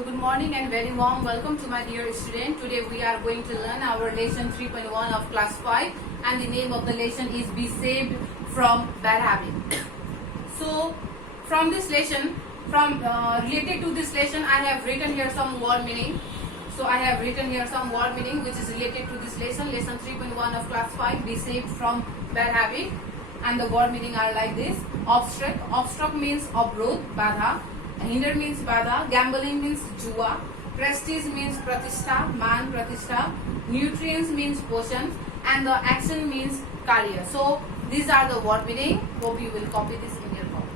So good morning and very warm welcome to my dear student. Today we are going to learn our lesson 3.1 of class 5 and the name of the lesson is Be Saved from Bad Habit. So from this lesson, related to this lesson, I have written here some word meaning. So I have written here some word meaning which is related to this lesson 3.1 of class 5, Be Saved from Bad Habit. And the word meaning are like this: obstruct. Obstruct means abroad, badha. Hinder means badha. Gambling means jua. Prestige means pratishtha, man pratishtha. Nutrients means potion. And the action means career. So these are the word meaning. Hope you will copy this in your copy.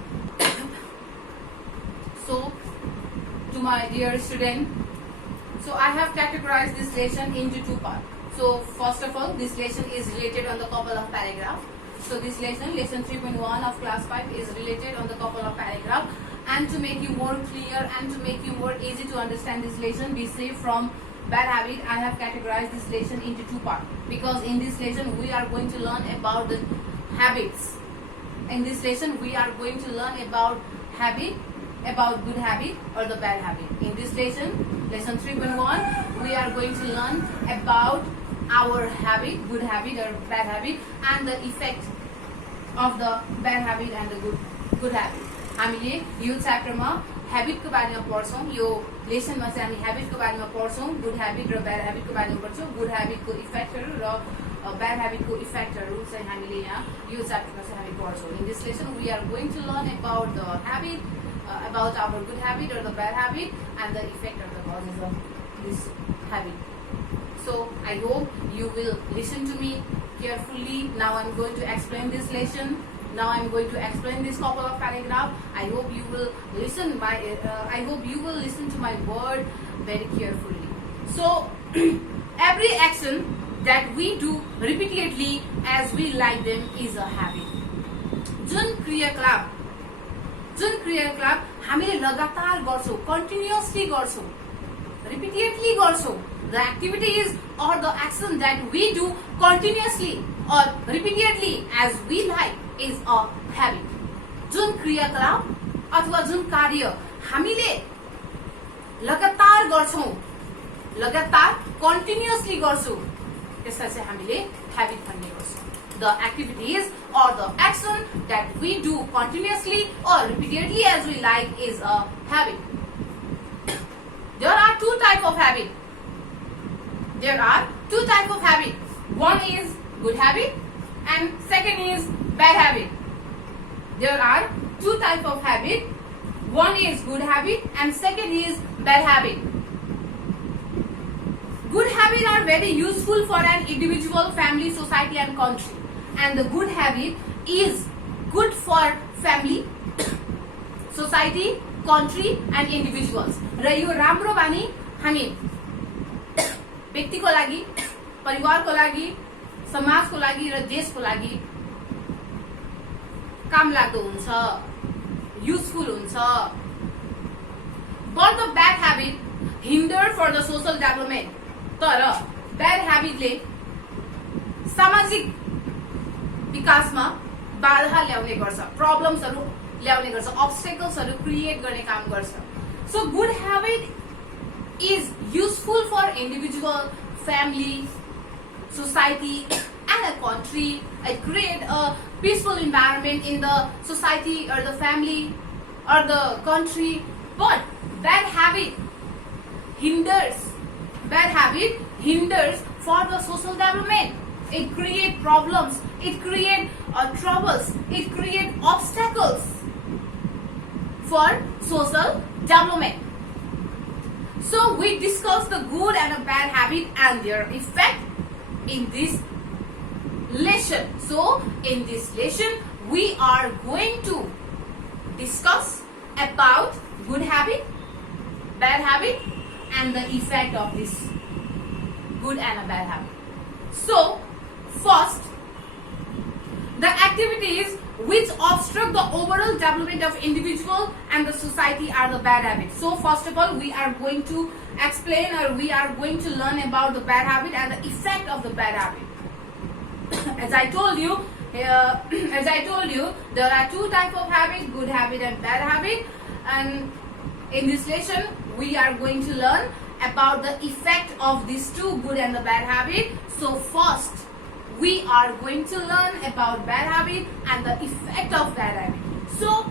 So to my dear student, so I have categorized this lesson into two parts. So first of all, this lesson is related on the couple of paragraph. So this lesson 3.1 of class 5 is related on the couple of paragraph. And to make you more clear and to make you more easy to understand this lesson, Be Saved from Bad Habit, I have categorized this lesson into two parts. Because in this lesson we are going to learn about the habits. In this lesson we are going to learn about habit, about good habit or the bad habit. In this lesson 3.1, we are going to learn about our habit, good habit or bad habit, and the effect of the bad habit and the good habit. हामीले यो च्याप्टरमा ह्याबिटको बारेमा पढ्छौं. यो लेसनमा चाहिँ हामी ह्याबिटको बारेमा पढ्छौं. Good habit र bad ह्याबिटको बारेमा पढ्छौं. Good ह्याबिटको इफेक्टहरु र ब्याड ह्याबिटको इफेक्टहरु चाहिँ हामीले यहाँ यो च्याप्टरमा चाहिँ हामी पढ्छौं. In this lesson we are going to learn about the habit, about our good habit or the bad habit and the effect of the causes of this habit. So I hope you will listen to me carefully. Now I'm going to explain this lesson. Now I'm going to explain this couple of paragraph. I hope you will listen to my word very carefully. So every action that we do repeatedly as we like them is a habit. जुन क्रियाकलाप हामीले लगातार गर्छौं, continuously गर्छौं, repeatedly गर्छौं. The activities or the action that we do continuously or repeatedly as we like is a habit. जुन क्रियाकलाप अथवा जुन कार्य हामीले लगातार गर्छौं, लगातार continuously गर्छौं, त्यसलाई चाहिँ हामीले habit भन्ने गर्छौं. The activities or the action that we do continuously or repeatedly as we like is a habit. There are two types of habit. One is good habit and second is bad habit. There are two types of habit. One is good habit and second is bad habit. Good habits are very useful for an individual, family, society and country. And the good habit is good for family, society, country and individuals. र यो राम्रो बानी हामी व्यक्तिको लागि, परिवारको लागि, समाजको लागि र देशको लागि काम लाग्दो हुन्छ, युजफुल हुन्छ. But the bad habit hinder for the social development. तर bad habit ले सामाजिक विकासमा बाधा ल्याउने गर्छ, प्रब्लम्सहरु ल्याउने गर्छ, obstaclesहरु क्रिएट गर्ने काम गर्छ. So good habit is useful for individual, family, society and a country. It create a peaceful environment in the society or the family or the country. But bad habit hinders for the social development. It create problems, it create troubles, it create obstacles for social development. So we discuss the good and a bad habit and their effect in this lesson. So in this lesson we are going to discuss about good habit, bad habit and the effect of this good and a bad habit. So first, the activities which obstruct the overall development of individual and the society are the bad habits. So first of all, we are going to explain or we are going to learn about the bad habit and the effect of the bad habit. As I told you, there are two types of habits, good habit and bad habit. And in this lesson, we are going to learn about the effect of these two, good and the bad habit. So first, we are going to learn about bad habit and the effect of bad habit. So,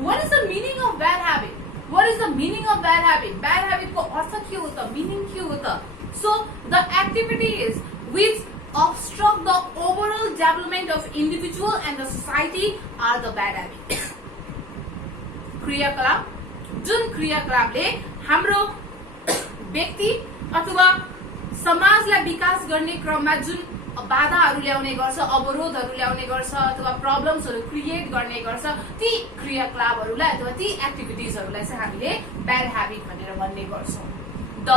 what is the meaning of bad habit? What is the meaning of bad habit? Bad habit ko artha ke hota, meaning ke hota? So, the activities which obstruct the overall development of individual and the society are the bad habit. क्रियाकलाप, जुन क्रियाकलापले हाम्रो व्यक्ति अथवा समाजलाई विकास गर्ने क्रममा जुन बाधाहरू ल्याउने गर्छ, अवरोधहरू ल्याउने गर्छ अथवा प्रब्लम्सहरू क्रिएट गर्ने गर्छ, ती क्रियाकलापहरूलाई अथवा ती एक्टिभिटिजहरूलाई चाहिँ हामीले ब्याड ह्याबिट भनेर भन्ने गर्छौं. The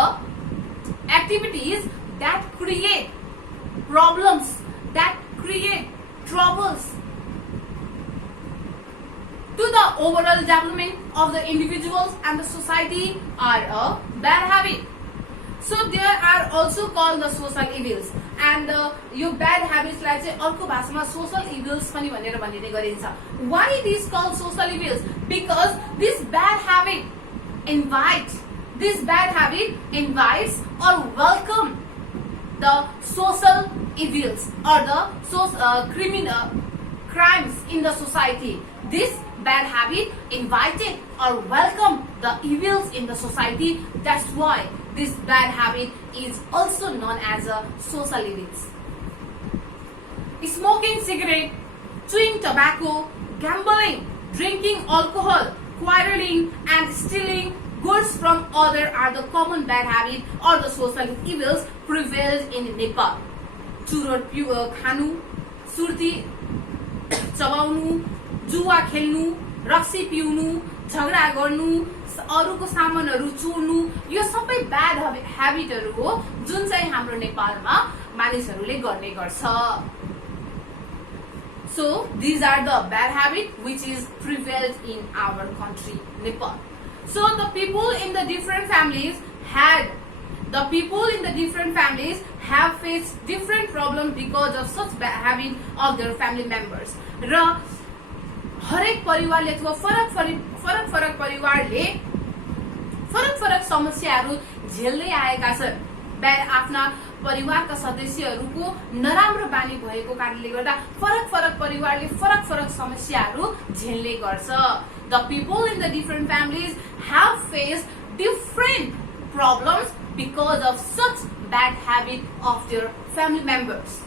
activities that create problems, that create troubles to the overall development of the individuals and the society are a bad habit. So there are also called the social evils, and यो bad habits लाई चाहिँ अर्को भाषामा social evils पनि भनेर भनिने गरिन्छ. Why it is called social evils? Because this bad habit invites or welcome the social evils or the criminal crimes in the society. This bad habit invited or welcomed the evils in the society. That's why this bad habit is also known as a social evils. Smoking cigarette, chewing tobacco, gambling, drinking alcohol, quarreling and stealing goods from others are the common bad habit or the social evils prevailed in Nepal. चुरोट खानु, सुर्ती चबाउनु, जुवा खेल्नु, रक्सी पिउनु, झगडा गर्नु, अरूको सामानहरू चोर्नु, यो सबै ब्याड ह्याबिटहरू हो जुन चाहिँ हाम्रो नेपालमा मानिसहरूले गर्ने गर्छ. So these are the bad habit which is prevailed in our country, Nepal. So the people in the different families have faced different problems because of such bad habit of their family members. र हरेक परिवारले अथवा फरक परिवारले फरक समस्याहरू झेल्दै आएका छन्. आफ्ना परिवारका सदस्यहरूको नराम्रो बानी भएको कारणले गर्दा फरक परिवारले फरक समस्याहरू झेल्ने गर्छ. The people in the different families have faced different problems because of such bad habit of their family members.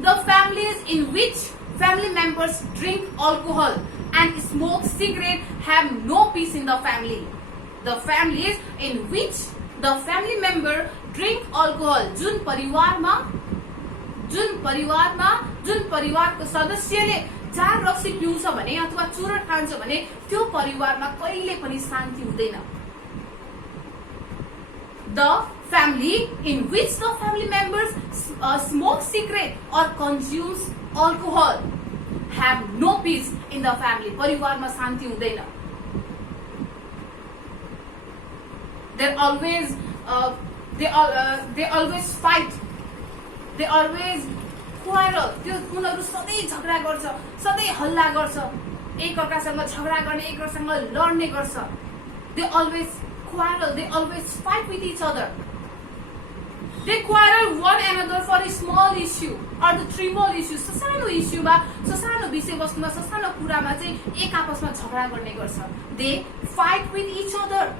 The families in which family members drink alcohol and smoke cigarette have no peace in the family. The families in which the family member drink alcohol, जुन परिवारको सदस्यले चार रक्सी पिउँछ भने अथवा चुरोट खान्छ भने त्यो परिवारमा कहिले पनि शान्ति हुँदैन. The family in which the family members smoke cigarette or consumes alcohol have no peace in the family. परिवारमा शान्ति हुँदैन. They always fight. They always quarrel. उनीहरू सधैँ झगडा गर्छ, सधैँ हल्ला गर्छ, एक अर्कासँग झगडा गर्ने, एक अर्कासँग लड्ने गर्छ. They always quarrel. They always fight with each other. They quarrel one another for a small issue or the trivial issue. ससानो इस्युमा, ससानो विषयवस्तुमा, ससानो कुरामा चाहिँ एक आपसमा झगडा गर्ने गर्छ. They fight with each other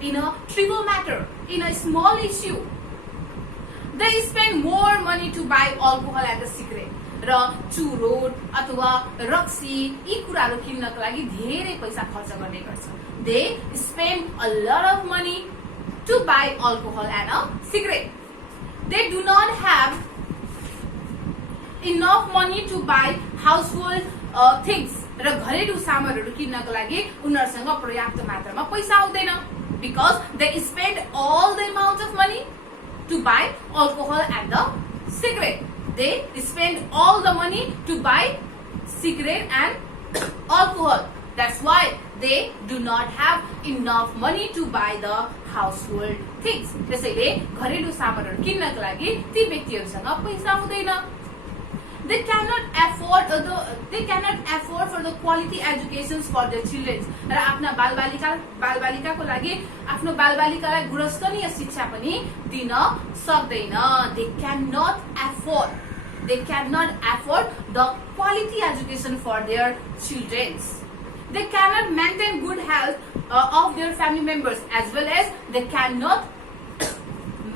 in a trivial matter, in a small issue. They spend more money to buy alcohol and the cigarette. र चुरोट अथवा रक्सी यी कुराहरू किन्नको लागि धेरै पैसा खर्च गर्ने गर्छ. They spend a lot of money to buy alcohol and a cigarette. They do not have enough money to buy household things. र घरेलु सामानहरू किन्नको लागि उनीहरुसँग पर्याप्त मात्रामा पैसा आउँदैन. Because they spend all the amount of money to buy alcohol and the cigarette. They spend all the money to buy cigarette and alcohol. That's why they do not have enough money to buy the household things. त्यसैले घरेलु सामानहरू किन्नको लागि ती व्यक्तिहरुसँग पैसा हुँदैन. they cannot afford for the quality educations for their children. र आफ्ना बालबालिकाको लागि आफ्नो बालबालिकालाई गुणस्तरीय शिक्षा पनि दिन सक्दैन. They cannot afford the quality education for their children. They cannot maintain good health of their family members, as well as they cannot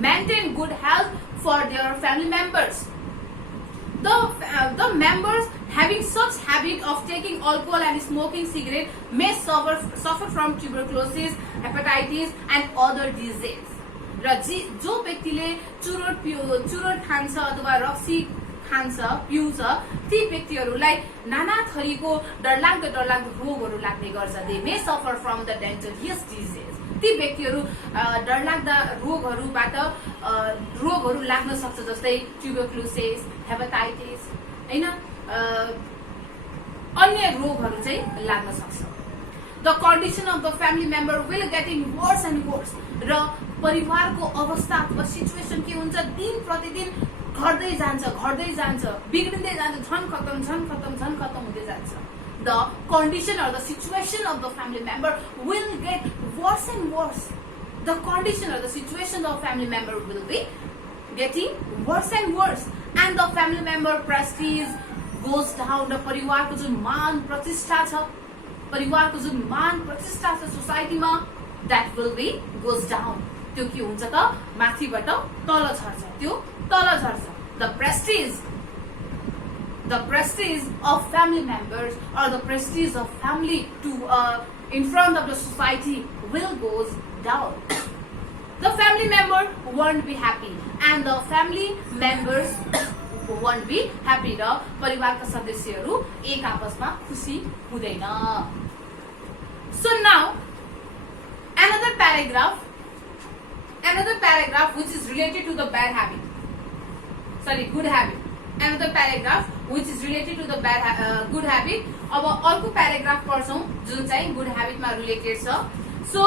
maintain good health for their family members. The members having such habit of taking alcohol and smoking cigarette may suffer from tuberculosis, hepatitis and other diseases. र जो व्यक्तिले चुरोट खान्छ अथवा रक्सी खान्छ पिउँछ ती व्यक्तिहरूलाई नाना थरीको डरलाग्दो रोगहरू लाग्ने गर्छ. They may suffer from the dangerous disease. ती व्यक्तिहरू डरलाग्दा रोगहरू लाग्न सक्छ, जस्तै ट्युबरक्युलोसिस, हेपाटाइटिस हैन, अन्य रोगहरू चाहिँ लाग्न सक्छ. The condition of the family member will getting worse and worse. र परिवारको अवस्था अथवा सिचुएसन के हुन्छ, दिन प्रतिदिन घट्दै जान्छ, बिग्रिँदै जान्छ, झन खतम हुँदै जान्छ. The condition or the situation of the family member will get worse and worse. The condition or the situation of family member will be getting worse and worse, and the family member prestige goes down. र परिवारको जुन मान प्रतिष्ठा छ सोसाइटीमा, that will be goes down. त्यो के हुन्छ त माथिबाट तल झर्छ. The prestige of family members or the prestige of family to in front of the society will goes down. The family member won't be happy and the family members won't be happy. र परिवारका सदस्यहरू एक आपसमा खुसी हुँदैन. So now another paragraph which is related to the good habit. Another paragraph which is related to the good habit. अब अर्को paragraph पढ्छौं जुन चाहिँ गुड habitमा रिलेटेड छ. So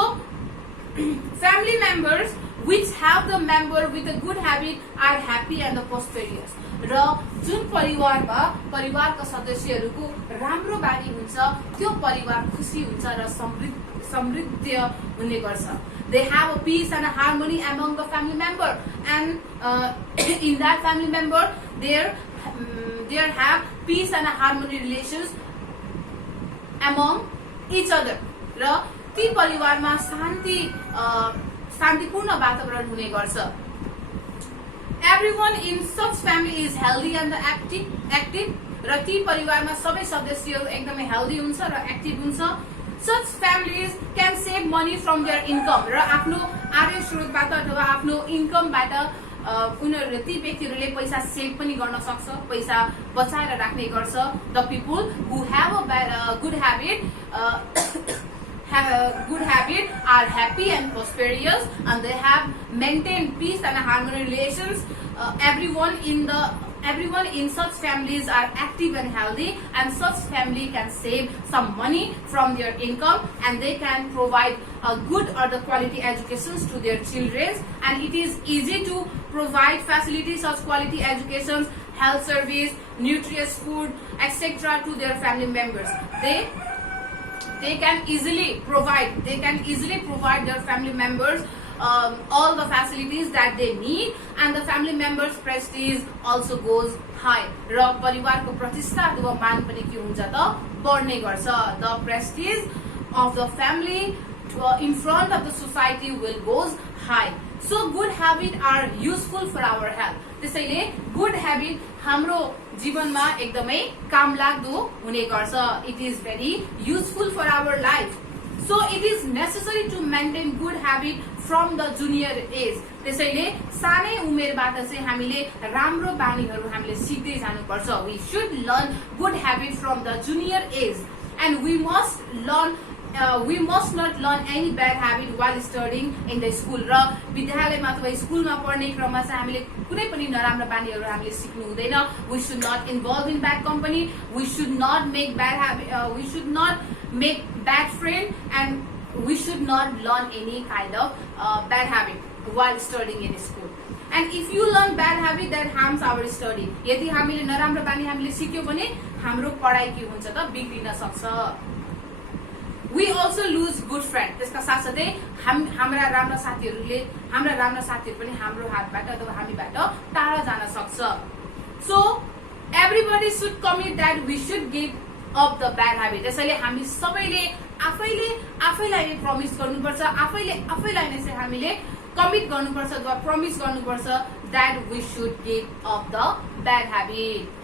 family members which have the member with a good habit are happy and prosperous. र जुन परिवारका सदस्यहरूको राम्रो बानी हुन्छ त्यो परिवार खुसी हुन्छ र समृद्ध हुने गर्छ. They have a peace and a harmony among the family member, and in that family member there have peace and a harmony relations among each other. र ती परिवारमा शान्तिपूर्ण वातावरण हुने गर्छ. Everyone in such family is healthy and active. र ती परिवारमा सबै सदस्यहरू एकदमै हेल्दी हुन्छ र एक्टिभ हुन्छ. Such families can save money from their income. र आफ्नो आय स्रोतबाट अथवा आफ्नो इन्कमबाट उनीहरूले ती व्यक्तिहरूले पैसा सेभ पनि गर्न सक्छ, पैसा बचाएर राख्ने गर्छ. The people who have a good habit are happy and prosperous, and they have maintained peace and harmony relations. Everyone in such families are active and healthy, and such family can save some money from their income, and they can provide a good or the quality educations to their children, and it is easy to provide facilities of quality educations, health service, nutritious food, etc. to their family members. They can easily provide their family members all the facilities that they need, and the family members prestige also goes high. र परिवारको प्रतिष्ठा अथवा मान पनि के हुन्छ त बढ्ने गर्छ. The prestige of the family in front of the society will goes high. So good habits are useful for our health. त्यसैले good habit हाम्रो जीवनमा एकदमै काम लाग्दो हुने गर्छ. It is very useful for our life. So it is necessary to maintain good habit from the junior age. त्यसैले सानै उमेरबाट चाहिँ हामीले राम्रो बानीहरू हामीले सिक्दै जानुपर्छ. We should learn good habit from the junior age, and we must not learn any bad habit while studying in the school. र विद्यालयमा अथवा स्कुलमा पढ्ने क्रममा चाहिँ हामीले कुनै पनि नराम्रो बानीहरू हामीले सिक्नु हुँदैन. We should not involve in bad company. We should not make bad friend, and we should not learn any kind of bad habit while studying in school. And if you learn bad habit that harms our study, यदि हामीले नराम्रो बानी हामीले सिक्यो भने हाम्रो पढाइ के हुन्छ त बिग्रिन सक्छ। We also lose good friend, त्यसका साथसाथै हाम्रा राम्रा साथीहरू पनि हाम्रो हातबाट अथवा हामीबाट टाढा जान सक्छ। So everybody should commit that we should give up the bad habit. त्यसैले हामी सबैले आफैलाई नै प्रमिस गर्नुपर्छ, आफैलाई नै चाहिँ हामीले कमिट गर्नुपर्छ अथवा प्रमिस गर्नुपर्छ that we should give up the bad habit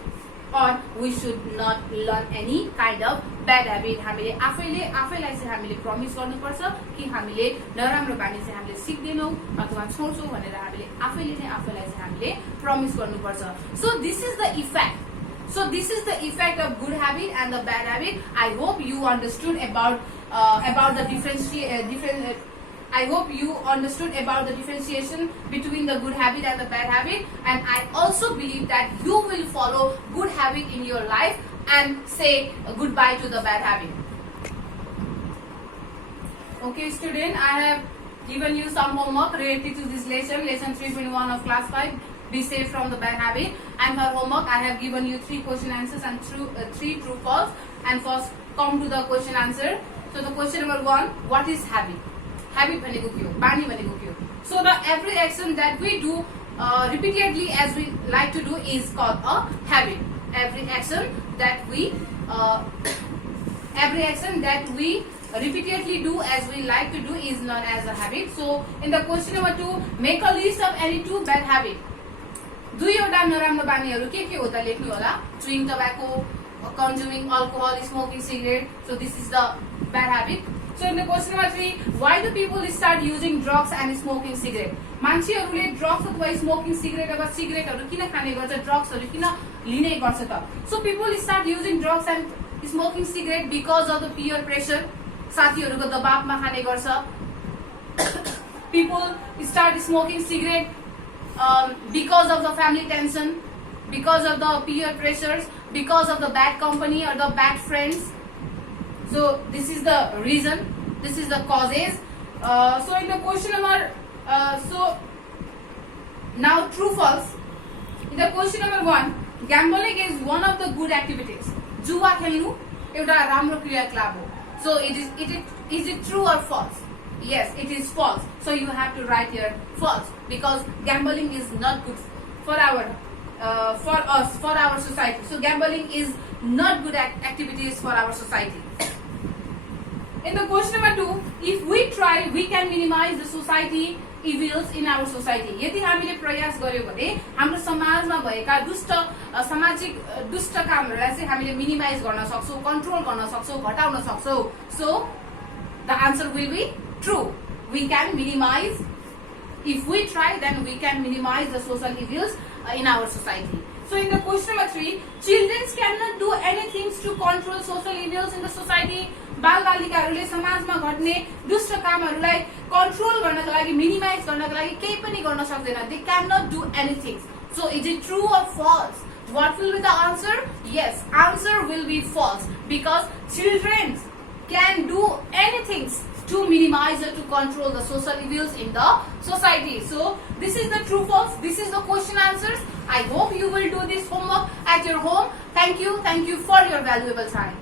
or we should not learn any kind of bad habit। हामीले आफैलाई चाहिँ हामीले प्रमिस गर्नुपर्छ कि हामीले नराम्रो बानी चाहिँ हामीले सिक्दैनौँ अथवा छोड्छौँ भनेर हामीले आफैलाई चाहिँ हामीले प्रमिस गर्नुपर्छ। So this is the effect of good habit and the bad habit. I hope you understood about the differentiation between the good habit and the bad habit, and I also believe that you will follow good habit in your life and say goodbye to the bad habit. Okay student, I have given you some homework related to this lesson 3.1 of class 5, be safe from the bad habit. And for homework I have given you 3 question answers and 3 true false. And first come to the question answer. So the question number 1, what is habit? Habit भनेको के हो, बानी भनेको के हो? So the every action that we do repeatedly as we like to do is called a habit. Every action that we repeatedly do as we like to do is known as a habit. So in the question number 2, make a list of any 2 bad habit. दुईवटा नराम्रो बानीहरू के हो त लेख्नु होला। Chewing tobacco, consuming alcohol, smoking cigarette. So this is the bad habit. So in the question number 3, why do people start using drugs and smoking cigarette? मान्छेहरूले drugs अथवा स्मोकिङ सिगरेट अथवा सिगरेटहरू किन खाने गर्छ, ड्रग्सहरू किन लिने गर्छ त? So people start using drugs and smoking cigarette because of the peer pressure, साथीहरूको दबावमा खाने गर्छ। People start smoking cigarette because of the family tension, because of the peer pressures, because of the bad company or the bad friends. So this is the reason, this is the causes. So in the question number so now true false. In the question number 1, gambling is one of the good activities. जुवा खेल्नु एउटा राम्रो क्रियाकलाप हो। So is it true or false? Yes, it is false. So you have to write here false, because gambling is not good for our society. So gambling is not good activities for our society. In the question number 2, if we try, we can minimize the society evils in our society. यदि हामीले प्रयास गर्यो भने हाम्रो समाजमा भएका सामाजिक दुष्ट कामहरूलाई चाहिँ हामीले मिनिमाइज गर्न सक्छौं, कन्ट्रोल गर्न सक्छौं, घटाउन सक्छौं। So the answer will be true. We can minimize. If we try, then we can minimize the social evils in our society. So in the question number 3, children cannot do anything to control social evils in the society. बालबालिकाहरूले समाजमा घट्ने दुष्ट कामहरूलाई control गर्नका लागि, minimise गर्नका लागि केही पनि गर्न सक्दैन। They cannot do anything. So is it true or false? What will be the answer? Yes, answer will be false, because children can do anything to minimize or to control the social evils in the society. So this is the true false, this is the question answers. I hope you will do this homework at your home. Thank you for your valuable time.